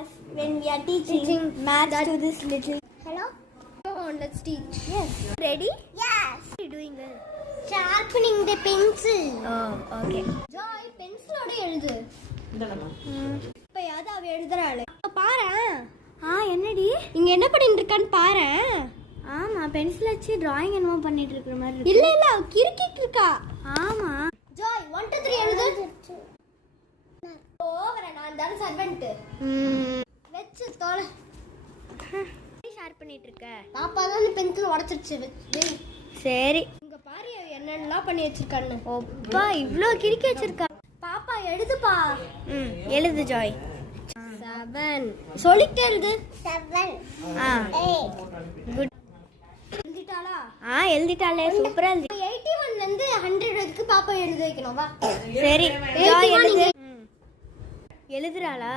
class when we are teaching maths to this little. Hello? Go on, let's teach. Yes. Ready? Yes. What are you doing well? Sharpening the pencil. Oh, okay. Joy, pencil ஓட எழுது. இப்ப யாவது அவ எழுதுறாளே. பாரேன். என்னடி? இங்க என்ன பண்ணிட்டு இருக்கான்னு பாரேன். ஆமா பென்சில் வச்சு டிராயிங் என்னமோ பண்ணிட்டு இருக்கிற மாதிரி இருக்கு. இல்ல இல்ல அவ கிறுக்கிட்டு இருக்கா. ஆமா. ஜாய் 1 2 3 எழுது. ஓவர நான் தான் சர்வெண்ட். வெச்சு தோல. ஷார்ப் பண்ணிட்டு இருக்க. பாப்பா தான் பென்சில் உடைச்சிருச்சு. சரி. இங்க பாரு என்னென்னலாம் பண்ணி வச்சிருக்கான்னு. அப்பா இவ்ளோ கிறுக்கி வச்சிருக்கா. பாப்பா எழுதுப்பா. எழுது ஜாய். 7 சொல்லிட்டே எழுது. 7 குட். எழுதிட்டாளா? எழுதிட்டாளே சூப்பரா எழுதி. 81 ல இருந்து 100 வரைக்கும் பாப்பா எழுத வைக்கணும் வா. சரி ஜாய் எழுது. எழுதுறாளா?